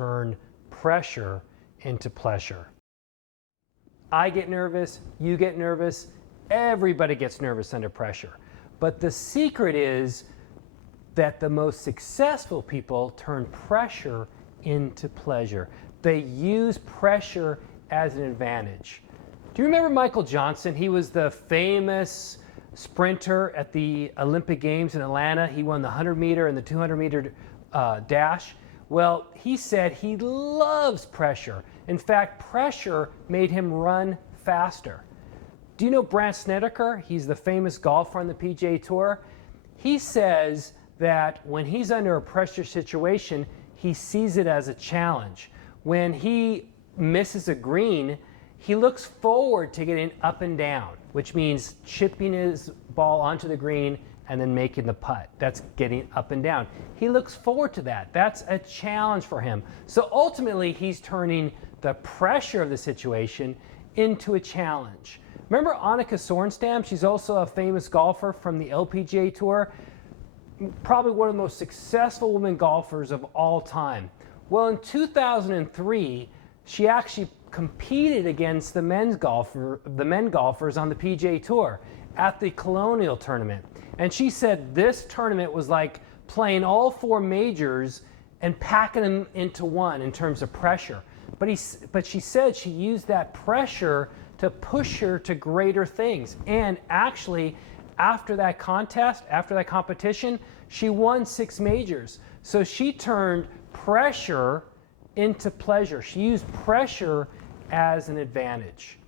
turn pressure into pleasure. I get nervous, you get nervous, everybody gets nervous under pressure. But the secret is that the most successful people turn pressure into pleasure. They use pressure as an advantage. Do you remember Michael Johnson? He was the famous sprinter at the Olympic Games in Atlanta. He won the 100 meter and the 200 meter dash. Well, he said he loves pressure. In fact, pressure made him run faster. Do you know Brandt Snedeker? He's the famous golfer on the PGA Tour. He says that when he's under a pressure situation, he sees it as a challenge. When he misses a green, he looks forward to getting up and down, which means chipping his ball onto the green and then making the putt. That's getting up and down. He looks forward to that. That's a challenge for him. So ultimately, he's turning the pressure of the situation into a challenge. Remember Annika Sorenstam? She's also a famous golfer from the LPGA Tour. Probably one of the most successful women golfers of all time. Well, in 2003, she actually competed against the men golfers on the PGA Tour at the Colonial Tournament. And she said this tournament was like playing all four majors and packing them into one in terms of pressure. But she said she used that pressure to push her to greater things. And actually, after that contest, after that competition, she won 6 majors. So she turned pressure into pleasure. She used pressure as an advantage.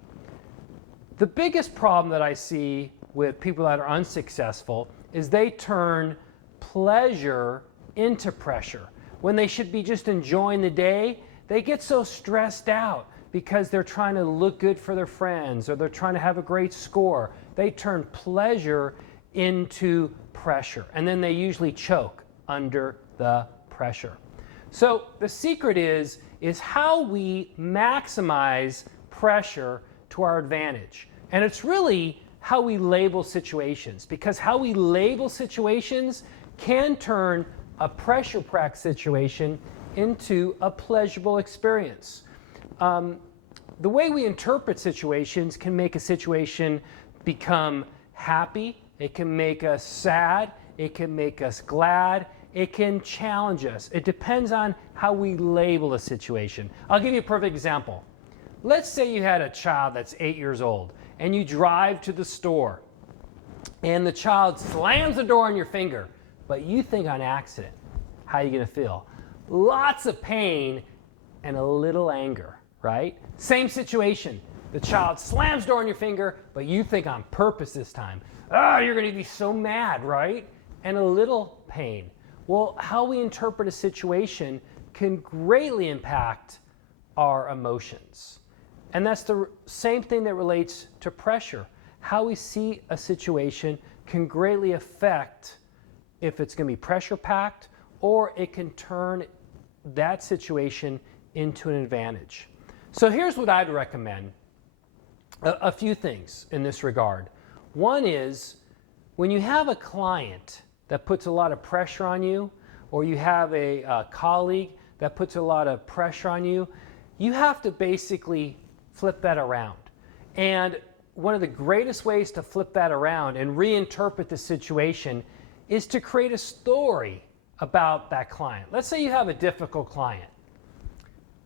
The biggest problem that I see with people that are unsuccessful is they turn pleasure into pressure. When they should be just enjoying the day, they get so stressed out because they're trying to look good for their friends or they're trying to have a great score. They turn pleasure into pressure, and then they usually choke under the pressure. So the secret is how we maximize pressure to our advantage. And it's really how we label situations, because how we label situations can turn a pressure-packed situation into a pleasurable experience. The way we interpret situations can make a situation become happy, it can make us sad, it can make us glad, it can challenge us. It depends on how we label a situation. I'll give you a perfect example. Let's say you had a child that's 8 years old and you drive to the store and the child slams the door on your finger, but you think on accident. How are you going to feel? Lots of pain and a little anger, right? Same situation. The child slams the door on your finger, but you think on purpose this time. Oh, you're going to be so mad, right? And a little pain. Well, how we interpret a situation can greatly impact our emotions. And that's the same thing that relates to pressure. How we see a situation can greatly affect if it's going to be pressure-packed, or it can turn that situation into an advantage. So here's what I'd recommend. A few things in this regard. One is, when you have a client that puts a lot of pressure on you, or you have a colleague that puts a lot of pressure on you, you have to basically flip that around. And one of the greatest ways to flip that around and reinterpret the situation is to create a story about that client. Let's say you have a difficult client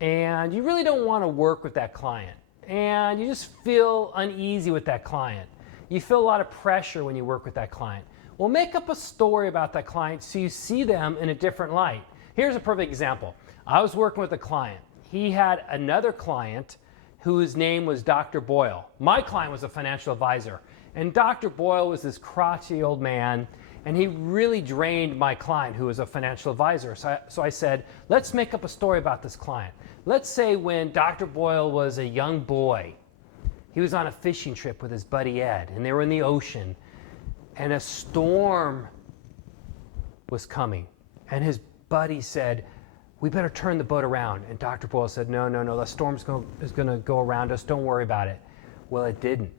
and you really don't want to work with that client and you just feel uneasy with that client. You feel a lot of pressure when you work with that client. Well, make up a story about that client so you see them in a different light. Here's a perfect example. I was working with a client. He had another client whose name was Dr. Boyle. My client was a financial advisor, and Dr. Boyle was this crotchety old man, and he really drained my client, who was a financial advisor. So I said, let's make up a story about this client. Let's say when Dr. Boyle was a young boy, he was on a fishing trip with his buddy Ed, and they were in the ocean, and a storm was coming. And his buddy said, we better turn the boat around. And Dr. Boyle said, no, the storm's is going to go around us. Don't worry about it. Well, it didn't.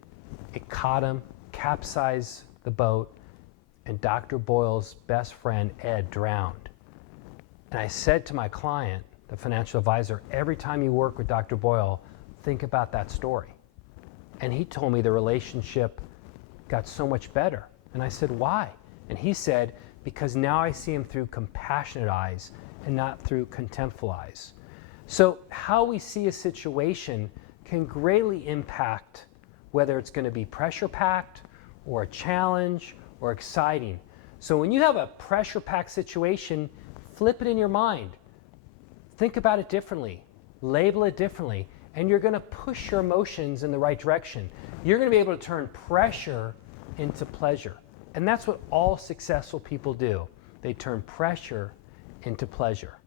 It caught him, capsized the boat, and Dr. Boyle's best friend, Ed, drowned. And I said to my client, the financial advisor, every time you work with Dr. Boyle, think about that story. And he told me the relationship got so much better. And I said, why? And he said, because now I see him through compassionate eyes and not through contemptful eyes. So how we see a situation can greatly impact whether it's going to be pressure-packed or a challenge or exciting. So when you have a pressure-packed situation, flip it in your mind. Think about it differently. Label it differently. And you're going to push your emotions in the right direction. You're going to be able to turn pressure into pleasure. And that's what all successful people do. They turn pressure into pleasure.